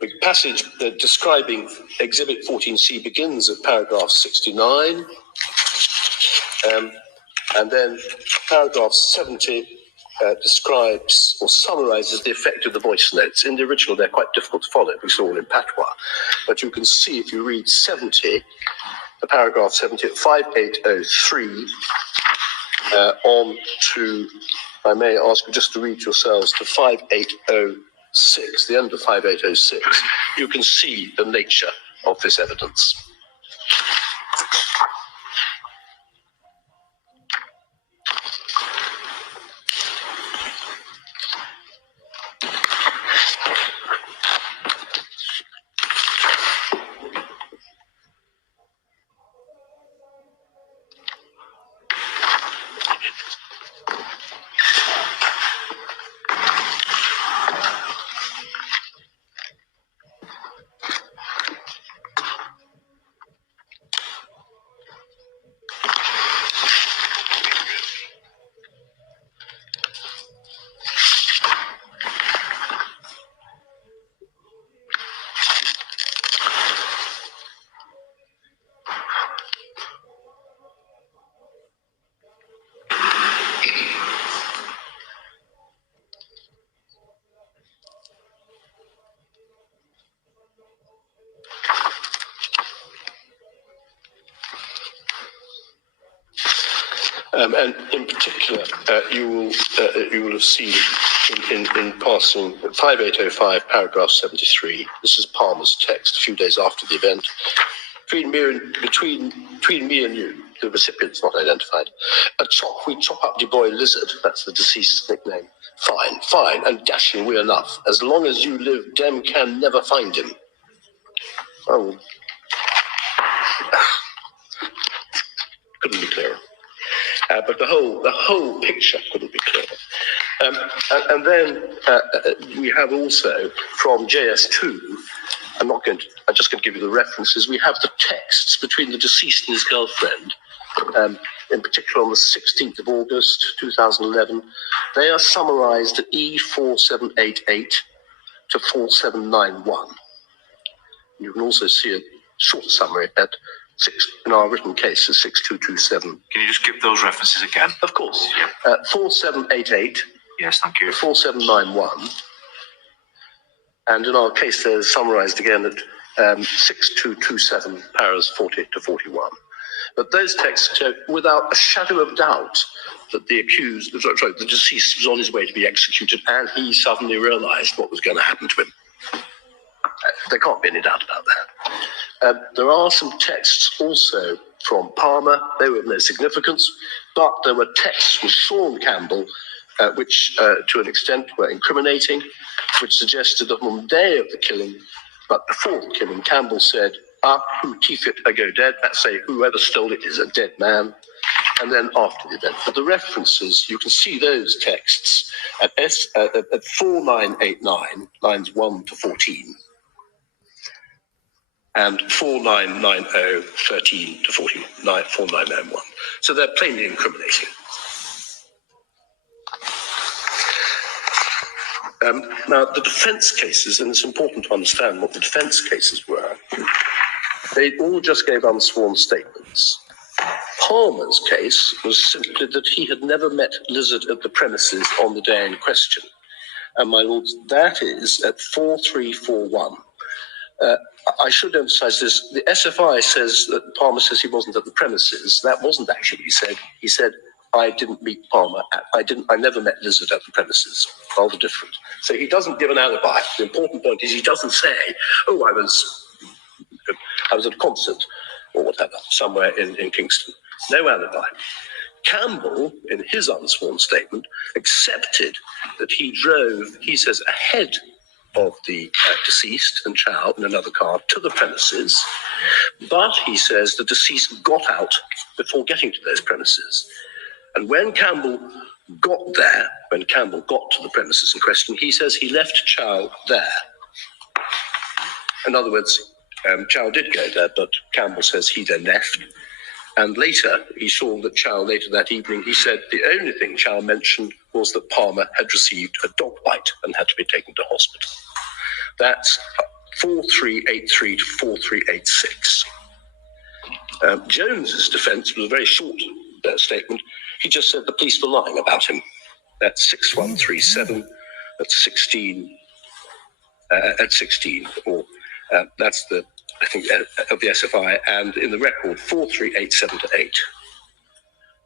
the passage describing Exhibit 14C begins at paragraph 69, and then paragraph 70 describes or summarizes the effect of the voice notes. In the original, they're quite difficult to follow because they're all in patois. But you can see if you read 70, the paragraph 70 at 5803, on to, I may ask you just to read yourselves to 5806, the end of 5806, you can see the nature of this evidence. And in particular, you will have seen in passing 5805, paragraph 73. This is Palmer's text a few days after the event. Between me and you, the recipient's not identified. We chop up the boy lizard. That's the deceased's nickname. Fine, and dashing we enough. As long as you live, dem can never find him. Oh, couldn't be clearer. But the whole picture couldn't be clearer. And then we have also from JS2, I'm just going to give you the references. We have the texts between the deceased and his girlfriend, in particular on the 16th of August, 2011. They are summarized at E4788 to 4791. You can also see a short summary at in our written case is 6227. Can you just give those references again? Of course. Yeah. 4788. Yes, thank you. 4791. And in our case, they're summarized again at 6227, paras 40 to 41. But those texts show without a shadow of doubt that the deceased was on his way to be executed, and he suddenly realized what was going to happen to him. There can't be any doubt about that. There are some texts also from Palmer. They were of no significance, but there were texts from Sean Campbell, which to an extent were incriminating, which suggested that on the day of the killing, but before the killing, Campbell said, who thief it, I go dead. That's say, whoever stole it is a dead man. And then after the event. But the references, you can see those texts at 4989, lines 1 to 14. And 4990, 13 to 4991. So they're plainly incriminating. Now, the defense cases, and it's important to understand what the defense cases were, they all just gave unsworn statements. Palmer's case was simply that he had never met Lizard at the premises on the day in question. And my lords, that is at 4341. I should emphasize this. The SFI says that Palmer says he wasn't at the premises. That wasn't actually what he said. He said, I didn't meet Palmer. I never met Lizard at the premises. Rather different. So he doesn't give an alibi. The important point is he doesn't say, I was at a concert or whatever, somewhere in Kingston. No alibi. Campbell, in his unsworn statement, accepted that he drove, he says, ahead of the deceased and Chow in another car to the premises, but he says the deceased got out before getting to those premises. And when Campbell got to the premises in question, he says he left Chow there. In other words, Chow did go there, but Campbell says he then left. And later, he saw that Chow, later that evening, he said the only thing Chow mentioned was that Palmer had received a dog bite and had to be taken to hospital. That's 4383 to 4386. Jones's defence was a very short statement. He just said the police were lying about him. That's 6137 at 16, or that's the, I think, of the SFI, and in the record 4387 to 8.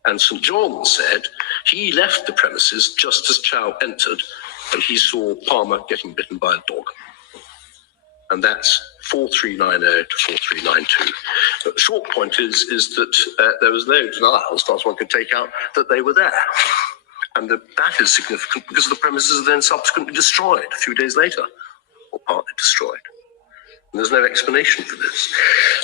And St John said he left the premises just as Chow entered, and he saw Palmer getting bitten by a dog. And that's 4390 to 4392. But the short point is that there was no denial, as far as one could take out, that they were there. And that is significant because the premises are then subsequently destroyed a few days later, or partly destroyed. And there's no explanation for this.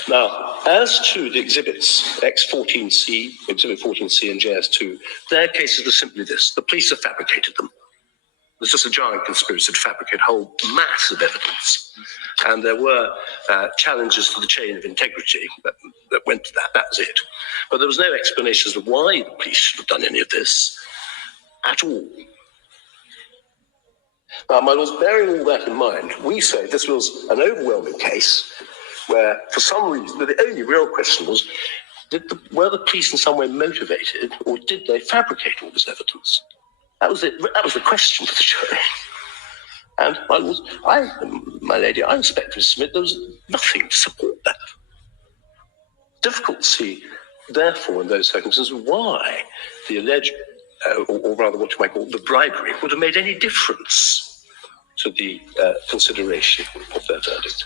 Now, as to the exhibits, X14C, Exhibit 14C and JS2, their cases were simply this. The police have fabricated them. There's just a giant conspiracy to fabricate a whole mass of evidence. And there were challenges to the chain of integrity that went to that. That was it. But there was no explanation as to why the police should have done any of this at all. Now, my lords, bearing all that in mind, we say this was an overwhelming case where, for some reason, the only real question was, were the police in some way motivated, or did they fabricate all this evidence? That was it. That was the question for the jury. And my lords, my lady, I respectfully submit there was nothing to support that. Difficult to see, therefore, in those circumstances, why the alleged, or rather what you might call the bribery, would have made any difference to the consideration of their verdict.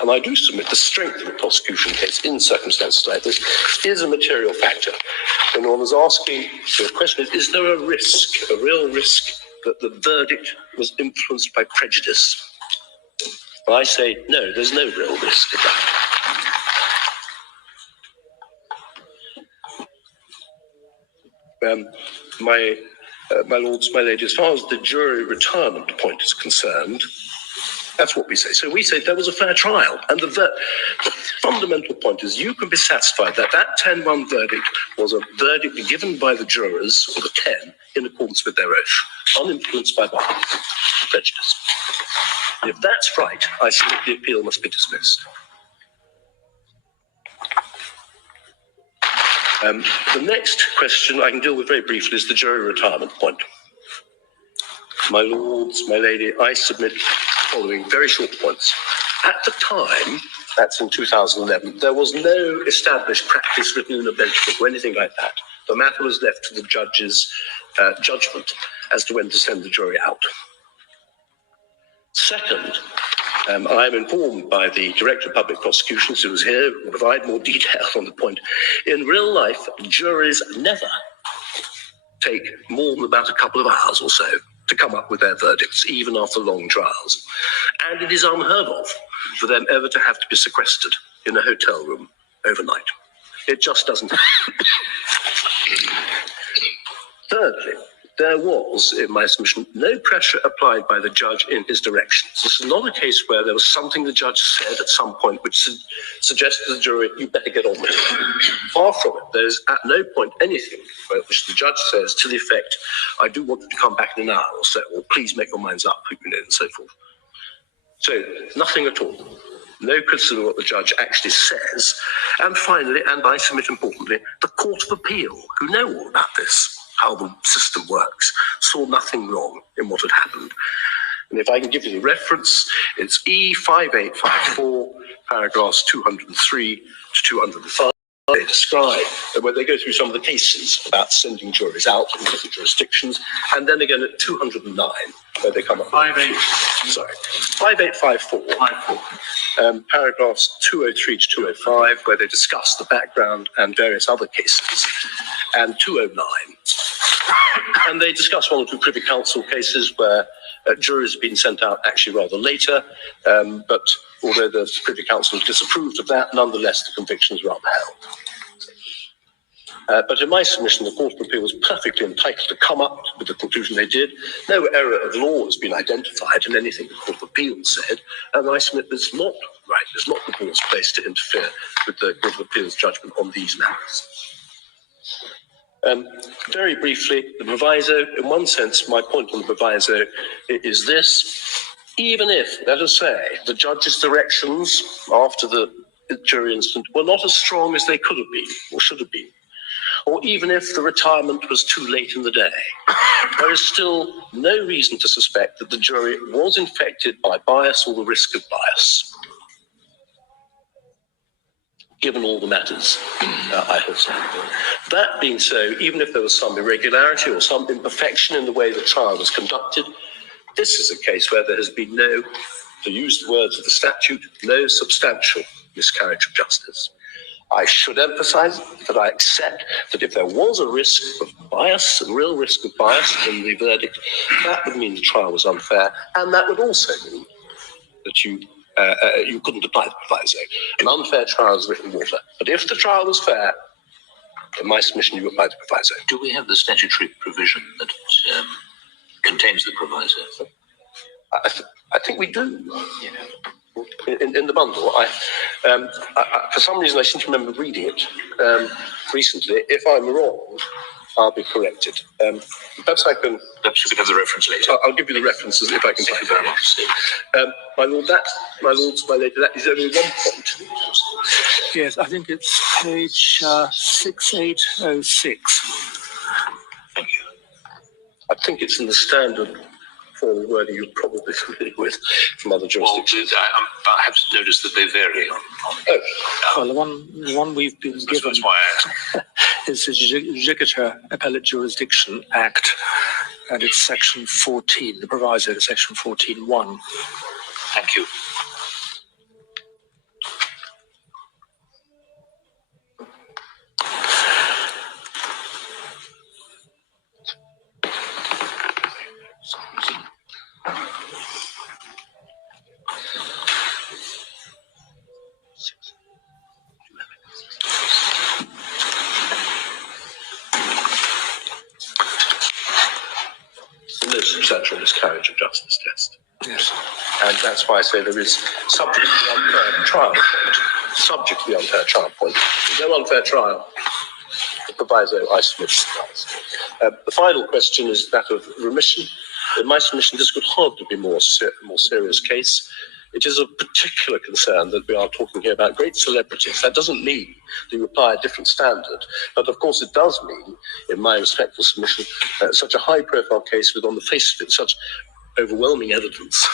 And I do submit the strength of a prosecution case in circumstances like this is a material factor. And one was asking, the question is there a risk, a real risk, that the verdict was influenced by prejudice? I say, no, there's no real risk of that. My lords, my ladies, as far as the jury retirement point is concerned, that's what we say. So we say there was a fair trial. And the fundamental point is you can be satisfied that that 10-1 verdict was a verdict given by the jurors, or the 10, in accordance with their oath, uninfluenced by bias, prejudice. And if that's right, I submit the appeal must be dismissed. The next question I can deal with very briefly is the jury retirement point. My lords, my lady, I submit the following very short points. At the time, that's in 2011, there was no established practice written in a bench book or anything like that. The matter was left to the judge's judgment as to when to send the jury out. Second, I'm informed by the Director of Public Prosecutions, who was here, who will provide more detail on the point. In real life, juries never take more than about a couple of hours or so to come up with their verdicts, even after long trials. And it is unheard of for them ever to have to be sequestered in a hotel room overnight. It just doesn't happen. Thirdly, there was, in my submission, no pressure applied by the judge in his directions. This is not a case where there was something the judge said at some point which suggested to the jury, you better get on with it. Far from it. There's at no point anything which the judge says to the effect, I do want you to come back in an hour or so, or please make your minds up, and so forth. So, nothing at all. No criticism of what the judge actually says. And finally, and I submit importantly, the Court of Appeal, who know all about this, how the system works, saw nothing wrong in what had happened. And if I can give you the reference, it's E5854, paragraphs 203 to 205. They describe where they go through some of the cases about sending juries out in different jurisdictions, and then again at 209, where they come up. 5854. Paragraphs 203 to 205, where they discuss the background and various other cases, and 209. And they discuss one or two Privy Council cases where juries have been sent out actually rather later, but although the Privy Council disapproved of that, nonetheless the convictions were upheld. But in my submission, the Court of Appeal was perfectly entitled to come up with the conclusion they did. No error of law has been identified in anything the Court of Appeal said, and I submit that it's not right. It's not the Court's place to interfere with the Court of Appeal's judgment on these matters. Very briefly, the proviso, in one sense, my point on the proviso is this. even if, let us say, the judge's directions after the jury incident were not as strong as they could have been or should have been, or even if the retirement was too late in the day, there is still no reason to suspect that the jury was infected by bias or the risk of bias, given all the matters I have said. That being so, even if there was some irregularity or some imperfection in the way the trial was conducted, this is a case where there has been no, to use the words of the statute, no substantial miscarriage of justice. I should emphasize that I accept that if there was a risk of bias, a real risk of bias in the verdict, that would mean the trial was unfair, and that would also mean that you couldn't apply the proviso. An unfair trial is written water. But if the trial was fair, in my submission, you apply the proviso. Do we have the statutory provision that contains the proviso? I think we do. Yeah. In the bundle, for some reason I seem to remember reading it recently. If I'm wrong, I'll be corrected. Perhaps I can. Perhaps you could have the reference later. I'll give you the references if I can take it very much. My lord, my lords, my lady, that is only one point. Yes, I think it's page 6806. Thank you. I think it's in the standard form of wording you're probably familiar with from other jurisdictions. Well, I have noticed that they vary on Well, the one we've been given that's why I asked. is the Judicial Appellate Jurisdiction Act, and it's section 14, the proviso to section 14.1. Thank you. No substantial miscarriage of justice test. Yes. And that's why I say there is, subject to the unfair trial point, subject to the unfair trial point. There's no unfair trial. The proviso I submit applies. The final question is that of remission. In my submission, this could hardly be a more serious case. It is of particular concern that we are talking here about great celebrities. That doesn't mean that you apply a different standard, but of course it does mean, in my respectful submission, such a high-profile case with, on the face of it, such overwhelming evidence.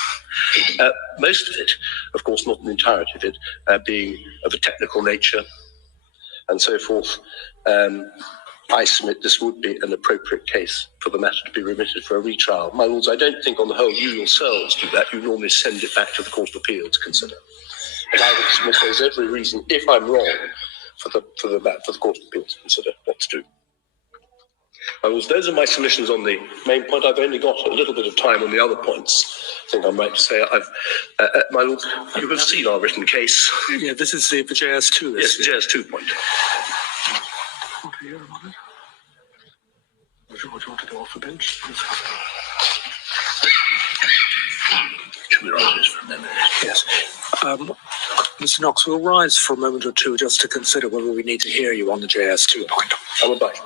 Most of it, of course, not the entirety of it, being of a technical nature and so forth. I submit this would be an appropriate case for the matter to be remitted for a retrial. My lords, I don't think on the whole you yourselves do that. You normally send it back to the Court of Appeal to consider. And I would submit there's every reason, if I'm wrong, for the Court of Appeal to consider what to do. My lords, those are my submissions on the main point. I've only got a little bit of time on the other points. I think I'm right to say my lords, you have seen our written case. Yeah, this is the JS2. Yes, the JS2 point. Okay, what do you want to do off the bench? Should we write this for a minute? Yes. Mr. Knox, we'll rise for a moment or two just to consider whether we need to hear you on the JS2 point. I'm obliged.